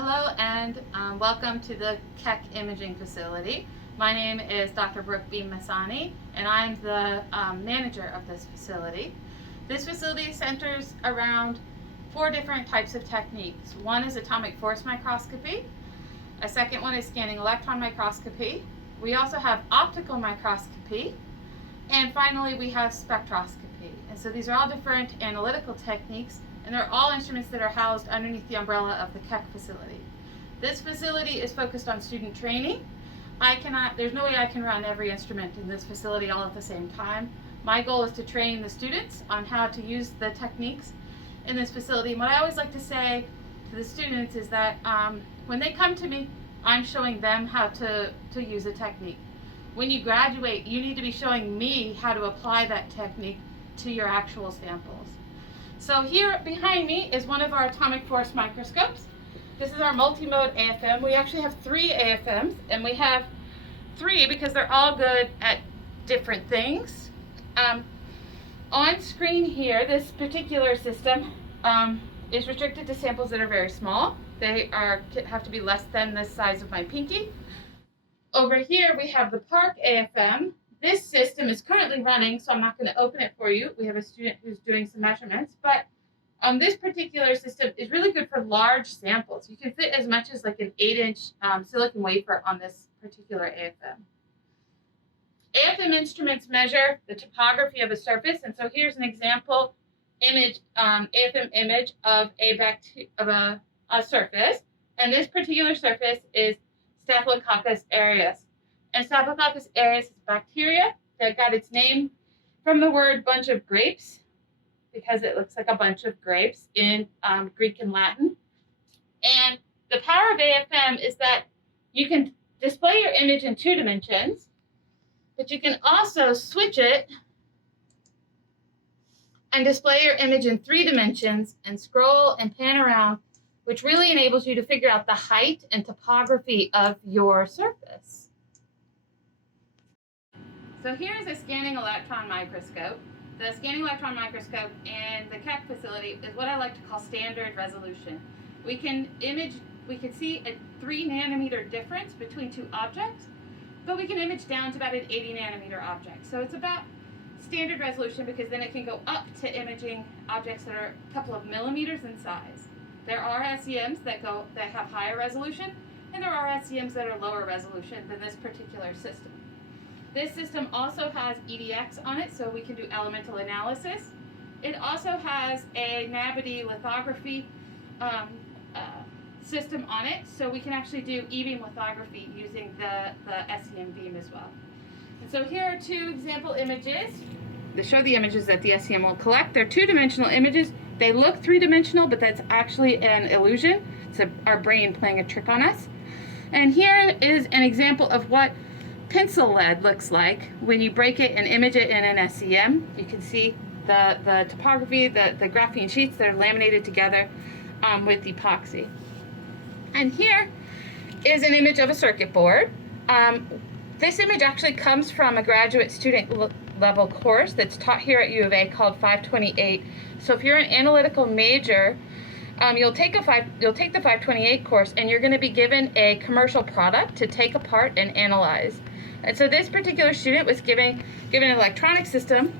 Hello and welcome to the Keck Imaging facility. My name is Dr. Brooke B. Masani and I'm the manager of this facility. This facility centers around 4 different types of techniques. One is atomic force microscopy. A second one is scanning electron microscopy. We also have optical microscopy. And finally we have spectroscopy. And so these are all different analytical techniques, and they're all instruments that are housed underneath the umbrella of the Keck facility. This facility is focused on student training. There's no way I can run every instrument in this facility all at the same time. My goal is to train the students on how to use the techniques in this facility. And what I always like to say to the students is that when they come to me, I'm showing them how to use a technique. When you graduate, you need to be showing me how to apply that technique to your actual samples. So here behind me is one of our atomic force microscopes. This is our multi-mode AFM. We actually have 3 AFMs, and we have 3 because they're all good at different things. On screen here, this particular system is restricted to samples that are very small. They have to be less than the size of my pinky. Over here we have the Park AFM. This system is currently running, so I'm not going to open it for you. We have a student who's doing some measurements, but this particular system is really good for large samples. You can fit as much as like an 8-inch silicon wafer on this particular AFM. AFM instruments measure the topography of a surface, and so here's an example image, AFM image of a surface, and this particular surface is Staphylococcus aureus. And Staphylococcus aureus is bacteria that got its name from the word bunch of grapes, because it looks like a bunch of grapes in Greek and Latin. And the power of AFM is that you can display your image in 2 dimensions, but you can also switch it and display your image in 3 dimensions and scroll and pan around, which really enables you to figure out the height and topography of your surface. So here is a scanning electron microscope. The scanning electron microscope in the Keck facility is what I like to call standard resolution. We can see a 3 nanometer difference between 2 objects, but we can image down to about an 80 nanometer object. So it's about standard resolution because then it can go up to imaging objects that are a couple of millimeters in size. There are SEMs that have higher resolution, and there are SEMs that are lower resolution than this particular system. This system also has EDX on it, so we can do elemental analysis. It also has a NABD lithography system on it, so we can actually do E-beam lithography using the SEM beam as well. And so here are 2 example images. They show the images that the SEM will collect. They're 2-dimensional images. They look 3-dimensional, but that's actually an illusion. It's our brain playing a trick on us. And here is an example of what pencil lead looks like when you break it and image it in an SEM. You can see the topography, the graphene sheets that are laminated together with epoxy. And here is an image of a circuit board. This image actually comes from a graduate student level course that's taught here at U of A called 528. So if you're an analytical major, you'll take the 528 course, and you're going to be given a commercial product to take apart and analyze. And so this particular student was given an electronic system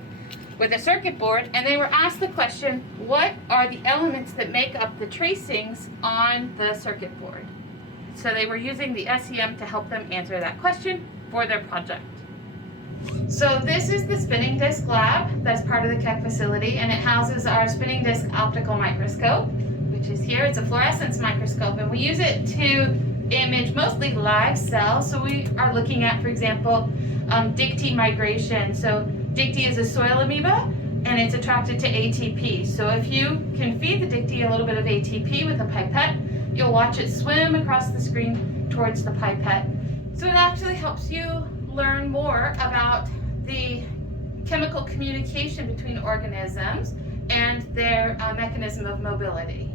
with a circuit board, and they were asked the question, what are the elements that make up the tracings on the circuit board? So they were using the SEM to help them answer that question for their project. So this is the spinning disk lab that's part of the Keck facility, and it houses our spinning disk optical microscope, which is here. It's a fluorescence microscope, and we use it to image mostly live cells. So we are looking at, for example, Dictee migration. So Dictee is a soil amoeba, and it's attracted to ATP. So if you can feed the Dictee a little bit of ATP with a pipette, you'll watch it swim across the screen towards the pipette. So it actually helps you learn more about the chemical communication between organisms and their mechanism of mobility.